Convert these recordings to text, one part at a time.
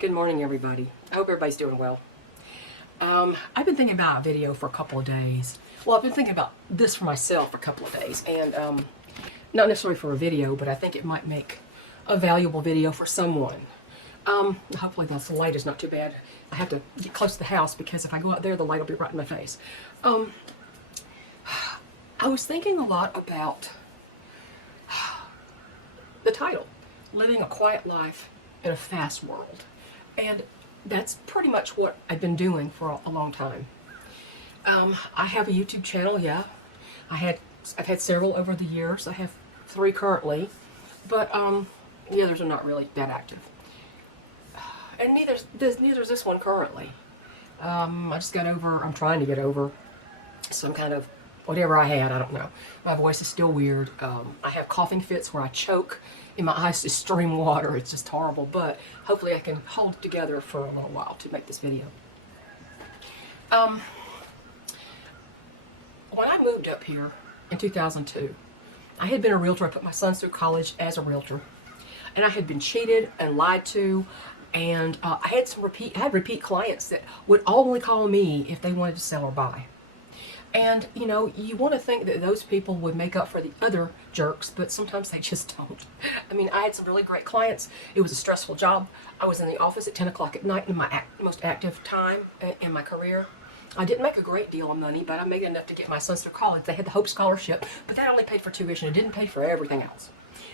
Good morning, everybody. I hope everybody's doing well. I've been thinking about a video for a couple of days. Well, I've been thinking about this for myself for a couple of days, and not necessarily for a video, but I think it might make a valuable video for someone. Hopefully the light is not too bad. I have to get close to the house because if I go out there, the light will be right in my face. I was thinking a lot about the title, Living a Quiet Life in a Fast World. And that's pretty much what I've been doing for a long time. I have a YouTube channel, yeah. I've had several over the years. I have 3 currently, but the others are not really that active. And neither's this one currently. I'm trying to get over some kind of whatever I had, I don't know. My voice is still weird. I have coughing fits where I choke and my eyes just stream water. It's just horrible, but hopefully I can hold it together for a little while to make this video. When I moved up here in 2002, I had been a realtor. I put my sons through college as a realtor, and I had been cheated and lied to, and I had repeat clients that would only call me if they wanted to sell or buy. And, you know, you want to think that those people would make up for the other jerks, but sometimes they just don't. I mean, I had some really great clients. It was a stressful job. I was in the office at 10 o'clock at night in my most active time in my career. I didn't make a great deal of money, but I made enough to get my sons through college. They had the Hope Scholarship, but that only paid for tuition. It didn't pay for everything else.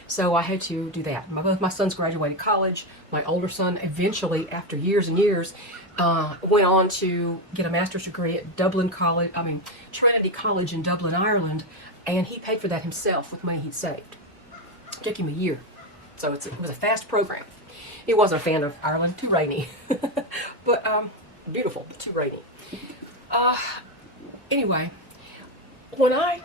So I had to do that. Both my sons graduated college. My older son eventually, after years and years, went on to get a master's degree at Trinity College in Dublin, Ireland, and he paid for that himself with money he'd saved. It took him a year. So it was a fast program. He wasn't a fan of Ireland, too rainy. But beautiful, but too rainy. Anyway, when I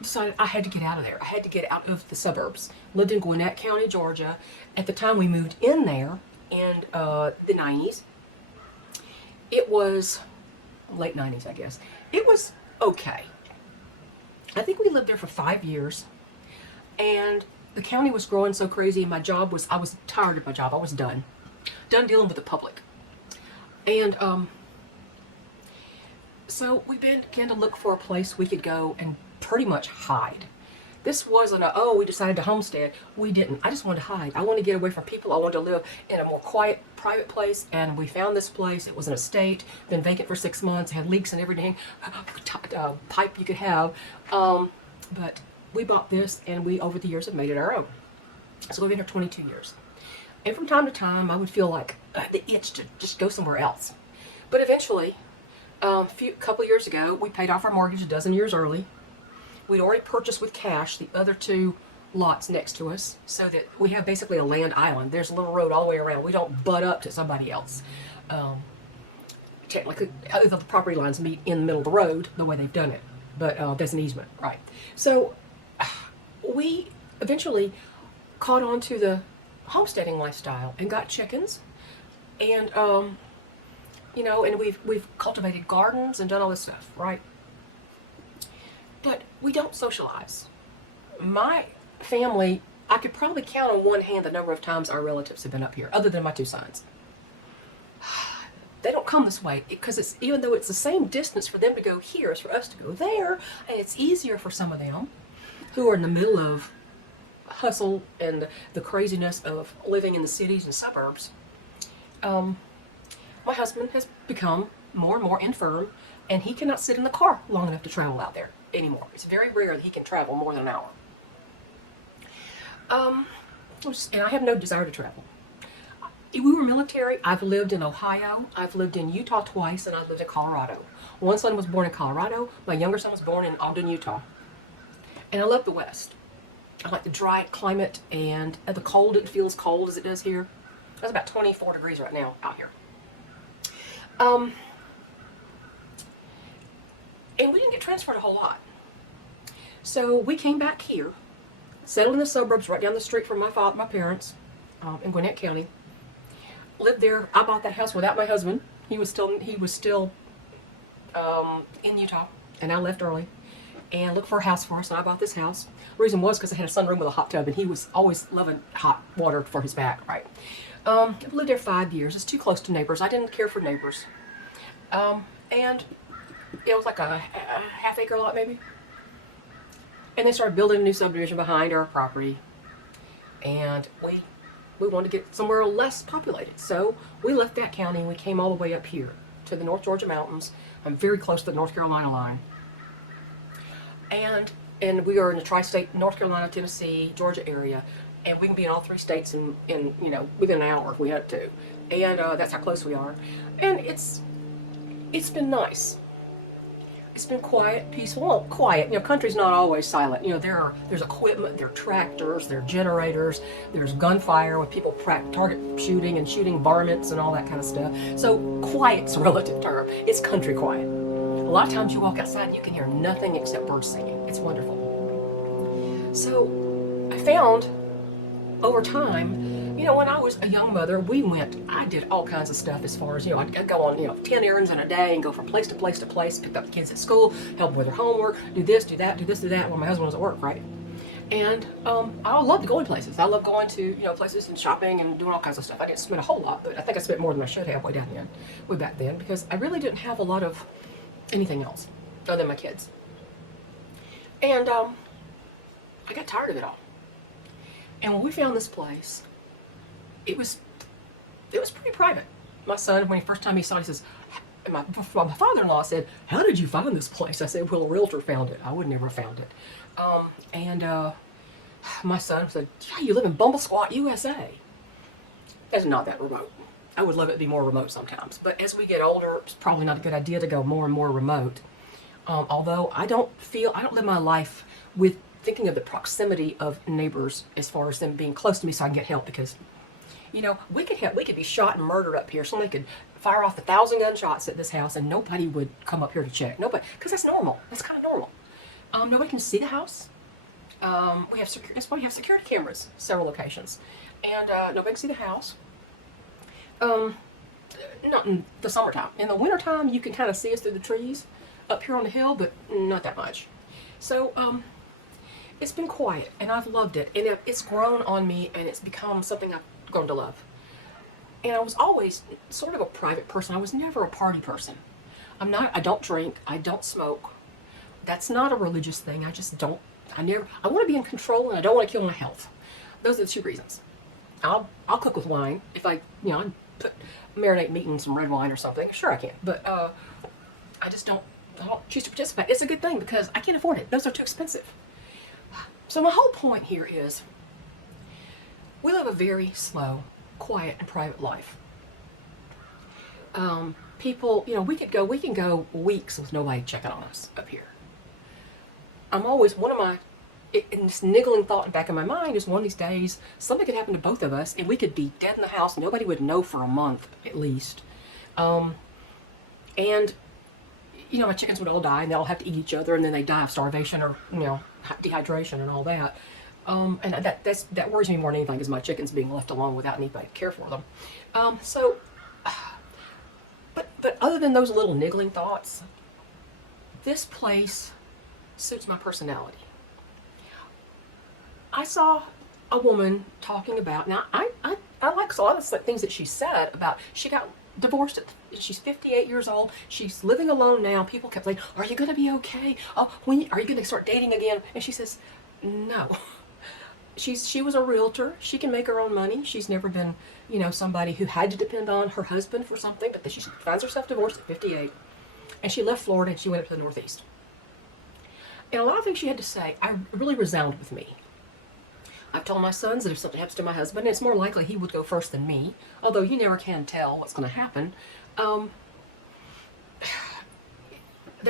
decided I had to get out of there, I had to get out of the suburbs. Lived in Gwinnett County, Georgia. At the time we moved in there in the 90s. It was late 90s, I guess. It was okay. I think we lived there for 5 years, and the county was growing so crazy, and I was tired of my job. I was done dealing with the public. And so we began to look for a place we could go and pretty much hide. This wasn't we decided to homestead. We didn't. I just wanted to hide. I wanted to get away from people. I wanted to live in a more quiet, private place, and we found this place. It was an estate, been vacant for 6 months, had leaks and everything, pipe you could have. But we bought this, and we, over the years, have made it our own. So we've been here 22 years. And from time to time, I would feel like the itch to just go somewhere else. But eventually, a couple of years ago, we paid off our mortgage a dozen years early. We'd already purchased with cash the other 2 lots next to us, so that we have basically a land island. There's a little road all the way around. We don't butt up to somebody else. Technically, the property lines meet in the middle of the road, the way they've done it. But there's an easement, right? So we eventually caught on to the homesteading lifestyle and got chickens, and you know, and we've cultivated gardens and done all this stuff, right? But we don't socialize. My family, I could probably count on one hand the number of times our relatives have been up here, other than my 2 sons. They don't come this way because even though it's the same distance for them to go here as for us to go there, and it's easier for some of them who are in the middle of hustle and the craziness of living in the cities and suburbs. My husband has become more and more infirm, and he cannot sit in the car long enough to travel out there anymore. It's very rare that he can travel more than an hour. And I have no desire to travel. We were military. I've lived in Ohio. I've lived in Utah twice, and I've lived in Colorado. One son was born in Colorado. My younger son was born in Ogden, Utah. And I love the West. I like the dry climate and the cold. It feels cold as it does here. It's about 24 degrees right now out here. And we didn't get transferred a whole lot. So we came back here, settled in the suburbs right down the street from my parents in Gwinnett County. Lived there. I bought that house without my husband. He was still in Utah, and I left early. and looked for a house for us, and I bought this house. The reason was because I had a sunroom with a hot tub, and he was always loving hot water for his back, right? I lived there 5 years. It's too close to neighbors. I didn't care for neighbors. And it was like a half-acre lot, maybe. And they started building a new subdivision behind our property, and we wanted to get somewhere less populated. So we left that county and we came all the way up here to the North Georgia mountains. I'm very close to the North Carolina line. And we are in the tri-state North Carolina, Tennessee, Georgia area, and we can be in all 3 states in within an hour if we had to. And that's how close we are. And it's been nice. It's been quiet, peaceful. Well, quiet. Country's not always silent. There's equipment, there are tractors, there are generators, there's gunfire with people target shooting and shooting varmints and all that kind of stuff. So quiet's a relative term. It's country quiet. A lot of times you walk outside and you can hear nothing except birds singing. It's wonderful. So I found over time, when I was a young mother, I did all kinds of stuff as far as, I'd go on, 10 errands in a day and go from place to place to place, pick up the kids at school, help with their homework, do this, do that, do this, do that, when my husband was at work, right? And I loved going places. I loved going to, places and shopping and doing all kinds of stuff. I didn't spend a whole lot, but I think I spent more than I should have way back then, because I really didn't have a lot of anything else other than my kids. And I got tired of it all. And when we found this place, it was pretty private. My son, when first time he saw it, he says, my father-in-law said, "How did you find this place?" I said, "Well, a realtor found it. I would never have found it." My son said, "Yeah, you live in Bumble Squat, USA." That's not that remote. I would love it to be more remote sometimes. But as we get older, it's probably not a good idea to go more and more remote. Although I don't live my life with thinking of the proximity of neighbors as far as them being close to me so I can get help, because we could be shot and murdered up here. Somebody could fire off 1,000 gunshots at this house and nobody would come up here to check. Nobody, because that's normal. That's kind of normal. Nobody can see the house. That's why we have security cameras, several locations, and nobody can see the house. Not in the summertime. In the wintertime, you can kind of see us through the trees up here on the hill, but not that much. So it's been quiet, and I've loved it, and it's grown on me, and it's become something I've grown to love. And I was always sort of a private person. I was never a party person. I don't drink. I don't smoke. That's not a religious thing. I just don't. I want to be in control, and I don't want to kill my health. Those are the 2 reasons. I'll cook with wine if I marinate meat in some red wine or something. Sure, I can. But I don't choose to participate. It's a good thing because I can't afford it. Those are too expensive. So my whole point here is we live a very slow, quiet, and private life. People, we can go weeks with nobody checking on us up here. I'm always, and this niggling thought in the back of my mind is one of these days, something could happen to both of us, and we could be dead in the house, and nobody would know for a month, at least. My chickens would all die, and they all have to eat each other, and then they die of starvation or, dehydration and all that. And that worries me more than anything, is my chickens being left alone without anybody to care for them. But other than those little niggling thoughts, this place suits my personality. I saw a woman talking about, now I like a lot of the things that she said about, she got divorced, she's 58 years old, she's living alone now. People kept saying, "Are you going to be okay? Oh, are you going to start dating again?" And she says, no. She was a realtor. She can make her own money. She's never been, somebody who had to depend on her husband for something, but she finds herself divorced at 58. And she left Florida and she went up to the Northeast. And a lot of things she had to say, really resounded with me. I've told my sons that if something happens to my husband, it's more likely he would go first than me, although you never can tell what's going to happen. There'll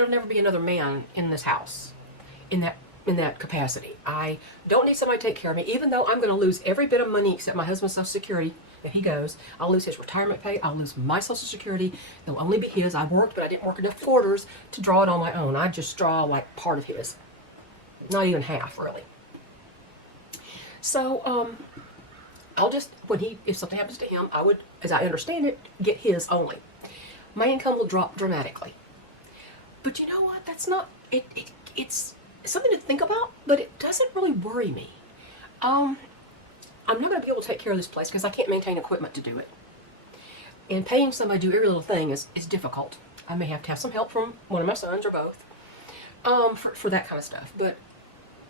never be another man in this house in that capacity. I don't need somebody to take care of me, even though I'm going to lose every bit of money except my husband's Social Security. If he goes, I'll lose his retirement pay, I'll lose my Social Security. It'll only be his. I worked, but I didn't work enough quarters to draw it on my own. I just draw like part of his. Not even half, really. So, I'll just, if something happens to him, I would, as I understand it, get his only. My income will drop dramatically. But you know what? That's not, it's something to think about, but it doesn't really worry me. I'm not going to be able to take care of this place because I can't maintain equipment to do it. And paying somebody to do every little thing is difficult. I may have to have some help from one of my sons or both for that kind of stuff. But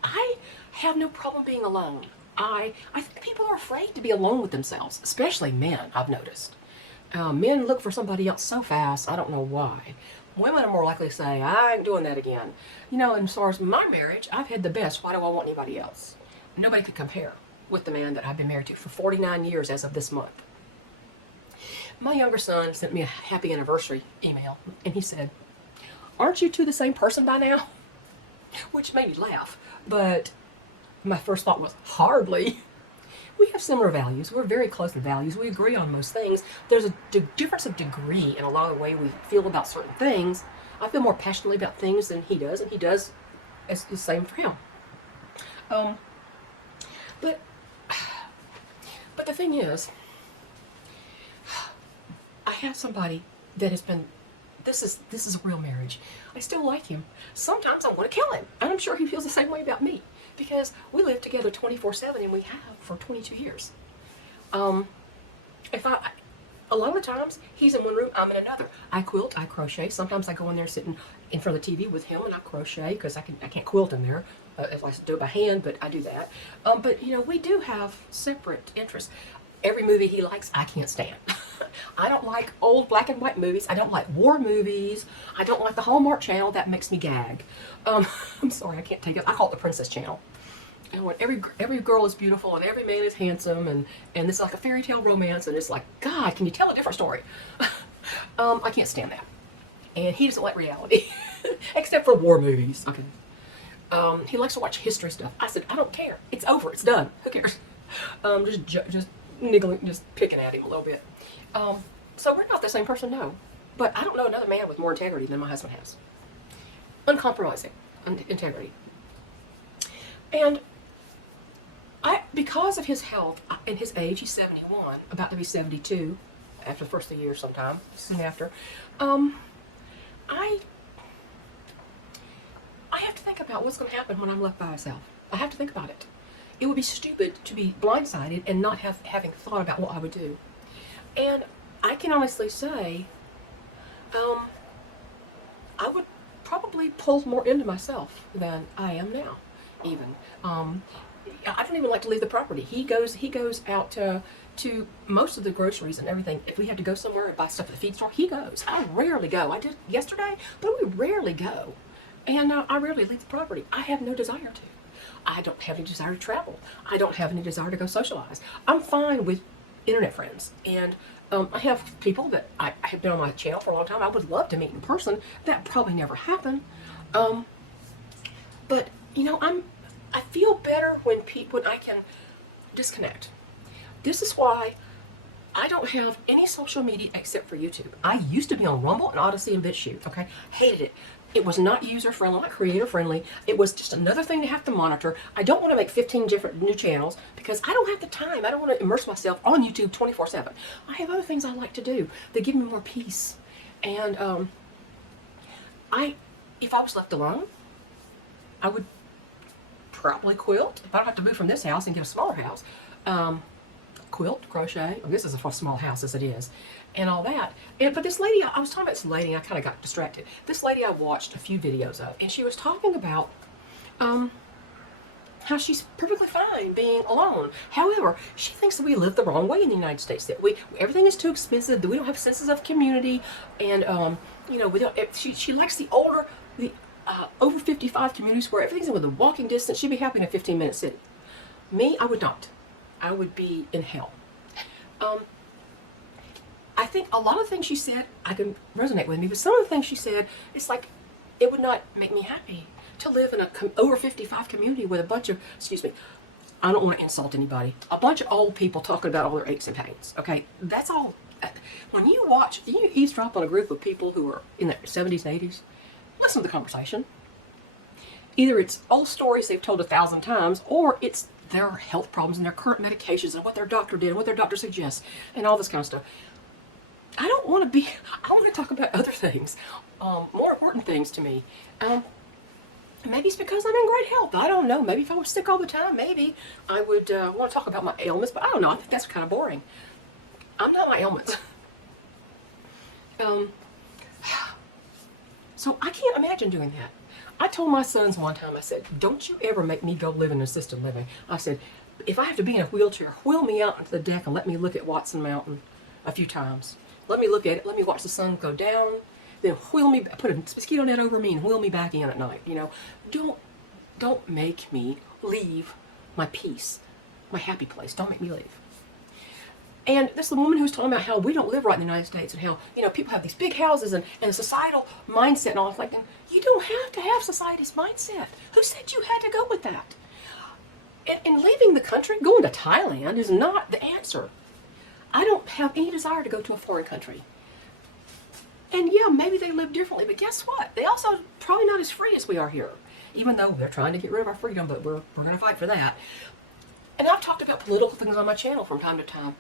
I have no problem being alone. I think people are afraid to be alone with themselves, especially men, I've noticed. Men look for somebody else so fast, I don't know why. Women are more likely to say, I ain't doing that again. You know, and as far as my marriage, I've had the best. Why do I want anybody else? Nobody could compare with the man that I've been married to for 49 years as of this month. My younger son sent me a happy anniversary email, and he said, aren't you two the same person by now? Which made me laugh, but my first thought was, hardly. We have similar values. We're very close in values. We agree on most things. There's a difference of degree in a lot of the way we feel about certain things. I feel more passionately about things than he does, and he does as the same for him. But the thing is, I have somebody that has been, this is a real marriage. I still like him. Sometimes I want to kill him, and I'm sure he feels the same way about me because we live together 24/7, and we have for 22 years. A lot of the times he's in one room, I'm in another. I quilt, I crochet. Sometimes I go in there sitting in front of the TV with him and I crochet because I can't quilt in there. If I do it by hand, but I do that. But you know, we do have separate interests. Every movie he likes, I can't stand. I don't like old black and white movies. I don't like war movies. I don't like the Hallmark Channel. That makes me gag. I'm sorry, I can't take it. I call it the Princess Channel. And when every girl is beautiful and every man is handsome and it's like a fairy tale romance and it's like, God, can you tell a different story? I can't stand that. And he doesn't like reality, except for war movies. Okay. He likes to watch history stuff. I said, I don't care. It's over. It's done. Who cares? Just niggling, just picking at him a little bit. So we're not the same person, no. But I don't know another man with more integrity than my husband has. Uncompromising integrity. And because of his health and his age, he's 71, about to be 72, after the first of the year sometime, soon after, I have to think about what's going to happen when I'm left by myself. I have to think about it. It would be stupid to be blindsided and not having thought about what I would do. And I can honestly say, I would probably pull more into myself than I am now, even. I don't even like to leave the property. He goes out to most of the groceries and everything. If we have to go somewhere and buy stuff at the feed store, he goes. I rarely go. I did yesterday, but we rarely go. And I rarely leave the property. I have no desire to. I don't have any desire to travel. I don't have any desire to go socialize. I'm fine with internet friends. And I have people that I have been on my channel for a long time. I would love to meet in person. That probably never happened. But, you know, I feel better when I can disconnect. This is why I don't have any social media except for YouTube. I used to be on Rumble and Odyssey and BitChute, okay? Hated it. It was not user-friendly, not creator-friendly. It was just another thing to have to monitor. I don't want to make 15 different new channels because I don't have the time. I don't want to immerse myself on YouTube 24/7. I have other things I like to do that give me more peace. And if I was left alone, I would probably quilt. If I don't have to move from this house and get a smaller house, quilt, crochet. This is a small house as it is, and all that. But this lady, I was talking about this lady, and I kind of got distracted. This lady I watched a few videos of, and she was talking about how she's perfectly fine being alone. However, she thinks that we live the wrong way in the United States. That everything is too expensive. That we don't have senses of community, and you know, we don't. She likes the over 55 communities where everything's within walking distance. She'd be happy in a 15-minute city. Me, I would not. I would be in hell. I think a lot of things she said I can resonate with me, but some of the things she said, it's like it would not make me happy to live in a over 55 community with a bunch of, excuse me, I don't want to insult anybody, a bunch of old people talking about all their aches and pains. Okay, that's all. When you eavesdrop on a group of people who are in their 70s and 80s, listen to the conversation. Either it's old stories they've told 1,000 times, or it's their health problems and their current medications and what their doctor did and what their doctor suggests and all this kind of stuff. I want to talk about other things, more important things to me. Maybe it's because I'm in great health. I don't know. Maybe if I was sick all the time, maybe I would want to talk about my ailments, but I don't know. I think that's kind of boring. I'm not my ailments. Um, so I can't imagine doing that. I told my sons one time, I said, don't you ever make me go live in assisted living. I said, if I have to be in a wheelchair, wheel me out into the deck and let me look at Watson Mountain a few times. Let me look at it. Let me watch the sun go down. Then wheel me, put a mosquito net over me and wheel me back in at night. You know, don't make me leave my peace, my happy place. Don't make me leave. And this is the woman who's talking about how we don't live right in the United States and how, you know, people have these big houses and a societal mindset and all. It's like, you don't have to have society's mindset. Who said you had to go with that? And leaving the country, going to Thailand is not the answer. I don't have any desire to go to a foreign country. And yeah, maybe they live differently, but guess what? They also probably not as free as we are here. Even though they're trying to get rid of our freedom, but we're going to fight for that. And I've talked about political things on my channel from time to time.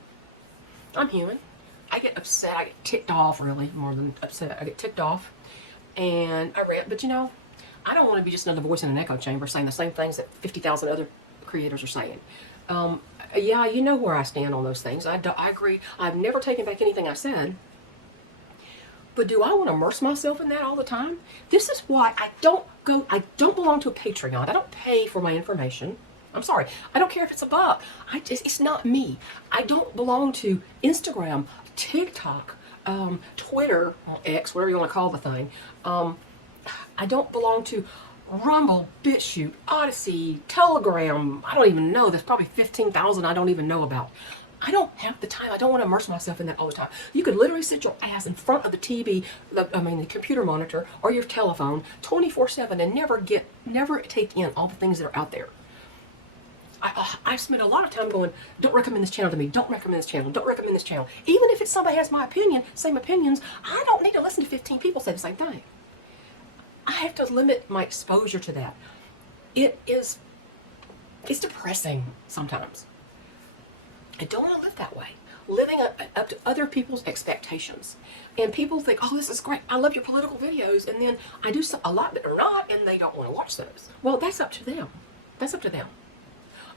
I'm human. I get upset. I get ticked off, really, more than upset. I get ticked off. And I rant. But, you know, I don't want to be just another voice in an echo chamber saying the same things that 50,000 other creators are saying. Yeah, you know where I stand on those things. I agree. I've never taken back anything I said. But do I want to immerse myself in that all the time? This is why I don't belong to a Patreon. I don't pay for my information. I'm sorry. I don't care if it's a buck. It's not me. I don't belong to Instagram, TikTok, Twitter, X, whatever you want to call the thing. I don't belong to Rumble, BitChute, Odyssey, Telegram. I don't even know. There's probably 15,000 I don't even know about. I don't have the time. I don't want to immerse myself in that all the time. You could literally sit your ass in front of the TV, the computer monitor or your telephone 24/7 and never take in all the things that are out there. I spend a lot of time going, don't recommend this channel to me. Don't recommend this channel. Don't recommend this channel. Even if somebody has my opinion, same opinions, I don't need to listen to 15 people say the same thing. I have to limit my exposure to that. It's depressing sometimes. I don't want to live that way. Living up to other people's expectations. And people think, oh, this is great. I love your political videos. And then I do a lot that are not, and they don't want to watch those. Well, that's up to them. That's up to them.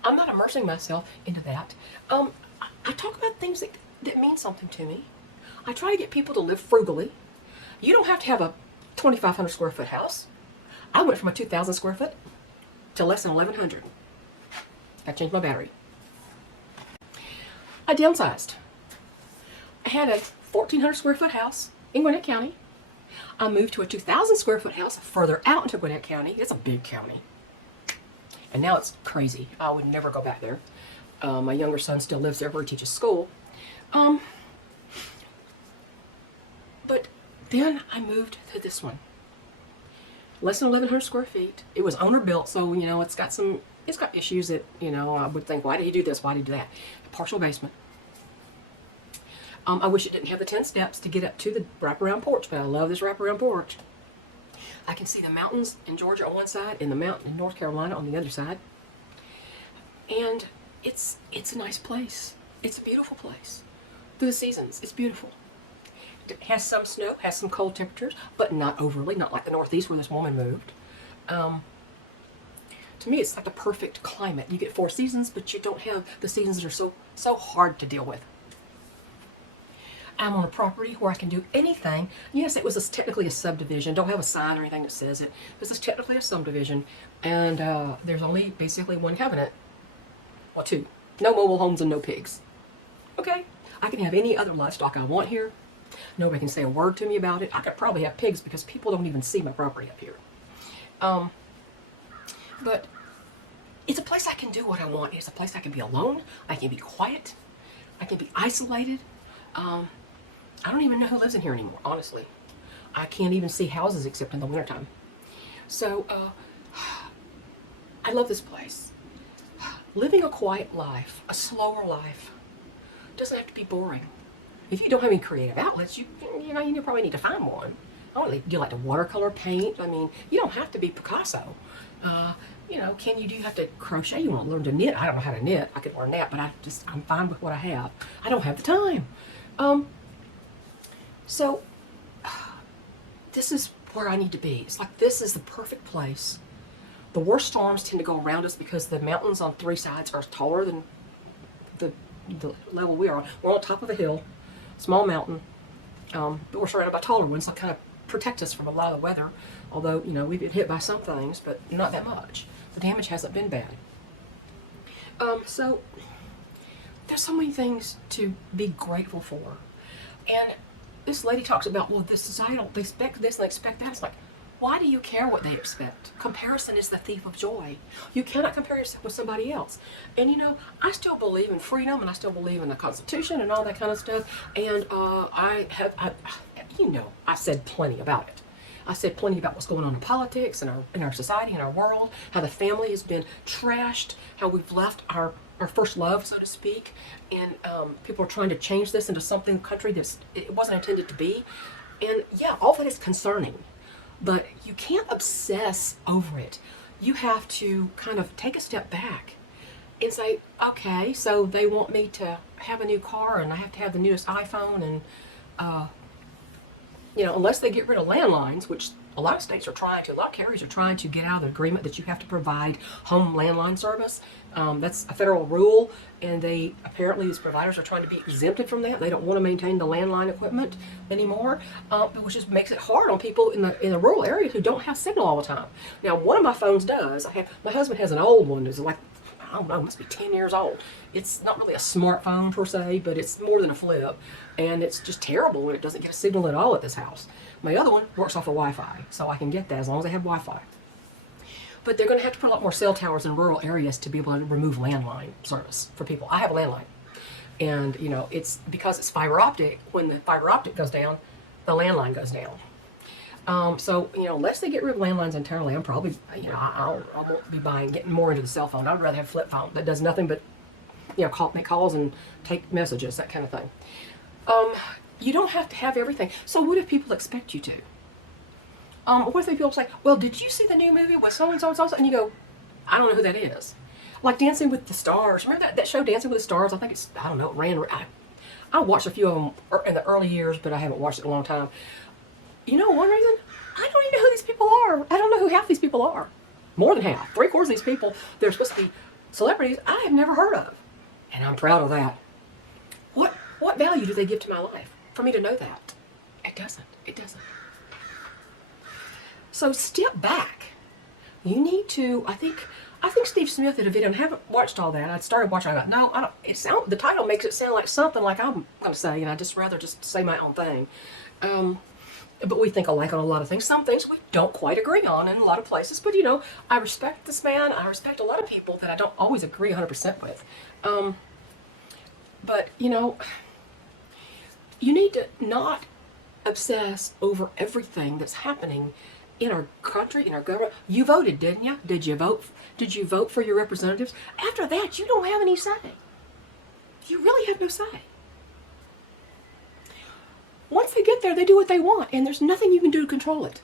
I'm not immersing myself into that. I talk about things that mean something to me. I try to get people to live frugally. You don't have to have a 2,500 square foot house. I went from a 2,000 square foot to less than 1,100. I changed my battery. I downsized. I had a 1,400 square foot house in Gwinnett County. I moved to a 2,000 square foot house further out into Gwinnett County. It's a big county. And now it's crazy. I would never go back there. My younger son still lives there where he teaches school. But then I moved to this one. Less than 1,100 square feet. It was owner built, so, you know, it's got issues that, you know, I would think, why did he do this? Why did he do that? A partial basement. I wish it didn't have the 10 steps to get up to the wraparound porch, but I love this wraparound porch. I can see the mountains in Georgia on one side and the mountain in North Carolina on the other side. And it's a nice place. It's a beautiful place. Through the seasons, it's beautiful. It has some snow, has some cold temperatures, but not overly, not like the Northeast where this woman moved. To me, it's like the perfect climate. You get 4 seasons, but you don't have the seasons that are so hard to deal with. I'm on a property where I can do anything. Yes, it was technically a subdivision. Don't have a sign or anything that says it. This is technically a subdivision, and there's only basically one covenant. Well, 2. No mobile homes and no pigs. Okay? I can have any other livestock I want here. Nobody can say a word to me about it. I could probably have pigs because people don't even see my property up here. But it's a place I can do what I want. It's a place I can be alone. I can be quiet. I can be isolated. I don't even know who lives in here anymore, honestly. I can't even see houses except in the wintertime. So, I love this place. Living a quiet life, a slower life, doesn't have to be boring. If you don't have any creative outlets, you probably need to find one. Do you like to watercolor paint? I mean, you don't have to be Picasso. Do you have to crochet? You want to learn to knit? I don't know how to knit. I could learn that, but I'm fine with what I have. I don't have the time. This is where I need to be. It's like this is the perfect place The worst storms tend to go around us because the mountains on three sides are taller than the level we are on. We're on top of a hill, small mountain, but we're surrounded by taller ones that kind of protect us from a lot of the weather. Although, you know, we've been hit by some things, but not that much. The damage hasn't been bad. So there's so many things to be grateful for. And this lady talks about, well, the societal, they expect this and they expect that. It's like, why do you care what they expect? Comparison is the thief of joy. You cannot compare yourself with somebody else. And you know, I still believe in freedom, and I still believe in the Constitution and all that kind of stuff. And I said plenty about it. I said plenty about what's going on in politics and in our society and our world, how the family has been trashed, how we've left our first love, so to speak, and people are trying to change this into something, country it wasn't intended to be. And yeah, all that is concerning. But you can't obsess over it. You have to kind of take a step back and say, okay, so they want me to have a new car and I have to have the newest iPhone and, you know, unless they get rid of landlines, which a lot of states are trying to, a lot of carriers are trying to get out of the agreement that you have to provide home landline service. That's a federal rule, and they apparently, these providers are trying to be exempted from that. They don't want to maintain the landline equipment anymore, which just makes it hard on people in the rural areas who don't have signal all the time. Now, one of my phones does. My husband has an old one that's like, I don't know, it must be 10 years old. It's not really a smartphone per se, but it's more than a flip, and it's just terrible when it doesn't get a signal at all at this house. My other one works off of Wi-Fi, so I can get that as long as I have Wi-Fi. But they're going to have to put a lot more cell towers in rural areas to be able to remove landline service for people. I have a landline, and you know, it's because it's fiber optic. When the fiber optic goes down, the landline goes down. So, you know, unless they get rid of landlines entirely, I'm probably, you know, I won't be getting more into the cell phone. I'd rather have a flip phone that does nothing but, you know, make calls and take messages, that kind of thing. You don't have to have everything. So what if people expect you to? What if people say, well, did you see the new movie with so-and-so and so-and-so? And you go, I don't know who that is. Like Dancing with the Stars. Remember that show, Dancing with the Stars? I think it's, I don't know, it ran, I watched a few of them in the early years, but I haven't watched it in a long time. You know one reason? I don't even know who these people are. I don't know who half these people are. More than half. 3/4 of these people, they're supposed to be celebrities I have never heard of. And I'm proud of that. What value do they give to my life for me to know that? It doesn't. It doesn't. So step back. You need to, I think Steve Smith did a video, and I haven't watched all that. I started watching, I got, no, I don't, the title makes it sound like something like I'm going to say, and I just rather just say my own thing. But we think alike on a lot of things. Some things we don't quite agree on in a lot of places. But, you know, I respect this man. I respect a lot of people that I don't always agree 100% with. But, you know, you need to not obsess over everything that's happening in our country, in our government. You voted, didn't you? Did you vote? Did you vote for your representatives? After that, you don't have any say. You really have no say. Once they get there, they do what they want, and there's nothing you can do to control it.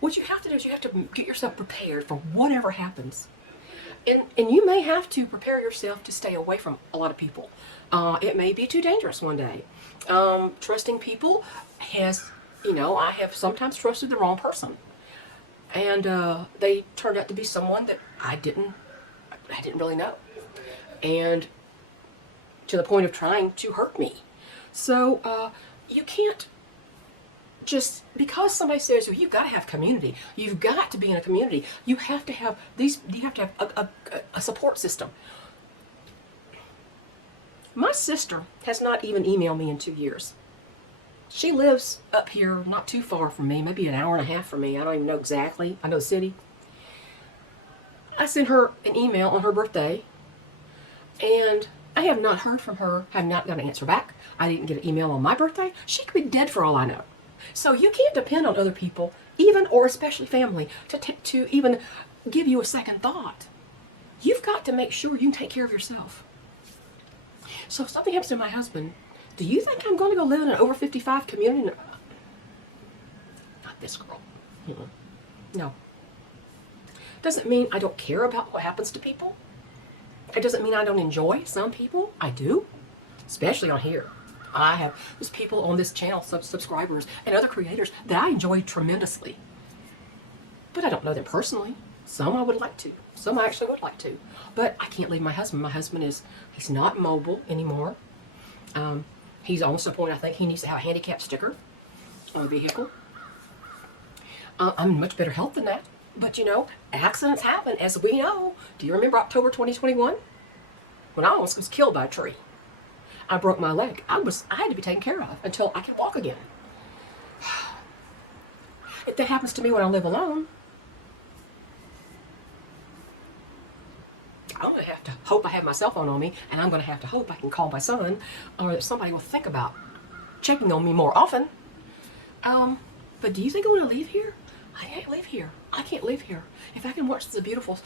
What you have to do is you have to get yourself prepared for whatever happens. And you may have to prepare yourself to stay away from a lot of people. It may be too dangerous one day. Trusting people has, you know, I have sometimes trusted the wrong person. And they turned out to be someone that I didn't really know. And to the point of trying to hurt me. So, you can't just, because somebody says, well, you've got to have community, you've got to be in a community, you have to have a support system. My sister has not even emailed me in 2 years. She lives up here not too far from me, maybe an hour and a half from me. I don't even know exactly. I know the city. I sent her an email on her birthday, and I have not heard from her. I have not got an answer back. I didn't get an email on my birthday. She could be dead for all I know. So you can't depend on other people, even or especially family, to even give you a second thought. You've got to make sure you can take care of yourself. So if something happens to my husband, do you think I'm going to go live in an over 55 community? Not this girl. No. Doesn't mean I don't care about what happens to people. It doesn't mean I don't enjoy some people. I do, especially on here. There's people on this channel, subscribers, and other creators that I enjoy tremendously. But I don't know them personally. Some I would like to. Some I actually would like to. But I can't leave my husband. My husband he's not mobile anymore. He's almost to the point I think he needs to have a handicap sticker on a vehicle. I'm in much better health than that. But you know, accidents happen, as we know. Do you remember October 2021? When I almost was killed by a tree. I broke my leg. I had to be taken care of until I could walk again. If that happens to me when I live alone, I'm going to have to hope I have my cell phone on me, and I'm going to have to hope I can call my son, or that somebody will think about checking on me more often. But do you think I want to leave here? I can't live here. I can't live here. If I can watch the beautiful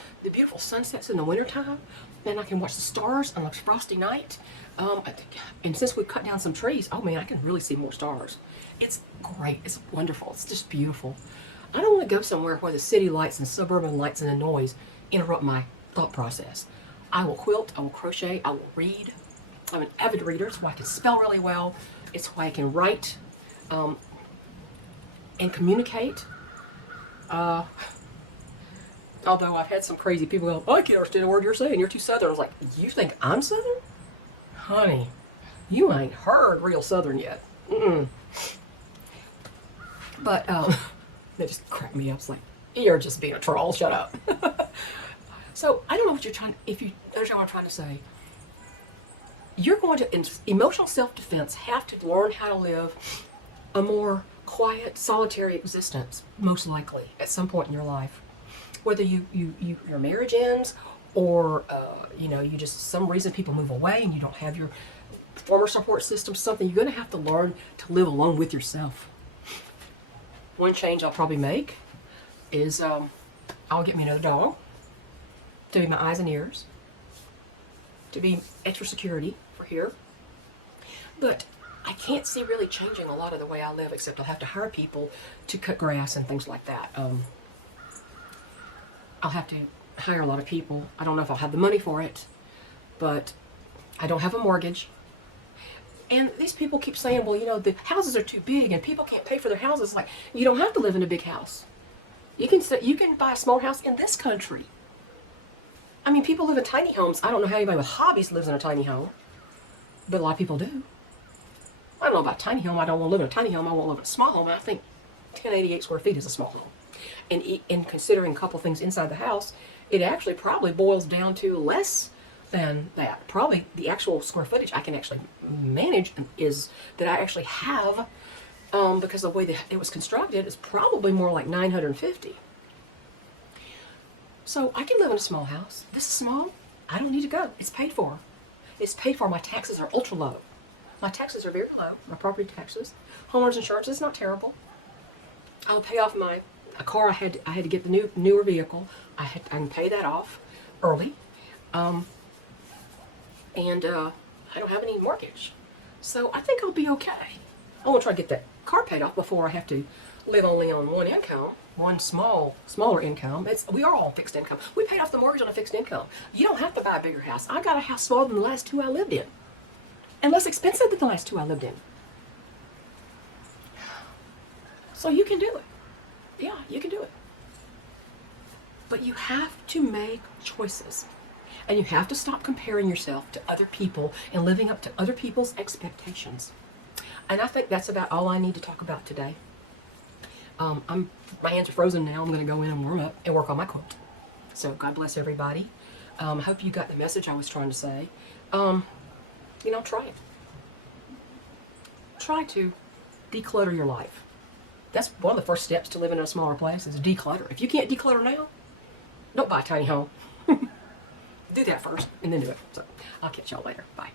sunsets in the wintertime, then I can watch the stars on a frosty night. And since we've cut down some trees, oh man, I can really see more stars. It's great. It's wonderful. It's just beautiful. I don't want to go somewhere where the city lights and suburban lights and the noise interrupt my thought process. I will quilt. I will crochet. I will read. I'm an avid reader. It's why I can spell really well. It's why I can write and communicate. Although I've had some crazy people go, oh, I can't understand a word you're saying. You're too Southern. I was like, you think I'm Southern? Honey, you ain't heard real Southern yet. But they just cracked me up. It's like, you're just being a troll. Shut up. So I don't know what you're trying. If you understand what I'm trying to say, you're going to, in emotional self-defense, have to learn how to live a more quiet, solitary existence, most likely, at some point in your life. Whether your marriage ends, or you just, some reason people move away and you don't have your former support system, something, you're going to have to learn to live alone with yourself. One change I'll probably make is I'll get me another dog to be my eyes and ears, to be extra security for here. But I can't see really changing a lot of the way I live, except I'll have to hire people to cut grass and things like that. I'll have to hire a lot of people. I don't know if I'll have the money for it, but I don't have a mortgage. And these people keep saying, well, you know, the houses are too big and people can't pay for their houses. Like, you don't have to live in a big house. You can buy a small house in this country. I mean, people live in tiny homes. I don't know how anybody with hobbies lives in a tiny home, but a lot of people do. I don't know about a tiny home. I don't want to live in a tiny home. I want to live in a small home. And I think 1088 square feet is a small home. And in considering a couple things inside the house, it actually probably boils down to less than that. Probably the actual square footage I can actually manage is that I actually have, because the way that it was constructed is probably more like 950. So I can live in a small house. This is small. I don't need to go. It's paid for. It's paid for. My taxes are ultra low. My taxes are very low. My property taxes. Homeowners insurance is not terrible. I'll pay off a car I had to get the newer vehicle. I can pay that off early. And I don't have any mortgage. So I think I'll be okay. I want to try to get that car paid off before I have to live only on one income, one smaller income. We are all fixed income. We paid off the mortgage on a fixed income. You don't have to buy a bigger house. I got a house smaller than the last two I lived in, and less expensive than the last two I lived in. So you can do it. Yeah, you can do it. But you have to make choices. And you have to stop comparing yourself to other people and living up to other people's expectations. And I think that's about all I need to talk about today. My hands are frozen now. I'm going to go in and warm up and work on my quote. So God bless everybody. I hope you got the message I was trying to say. Try it. Try to declutter your life. That's one of the first steps to living in a smaller place is declutter. If you can't declutter now, don't buy a tiny home. Do that first and then do it. So I'll catch y'all later. Bye.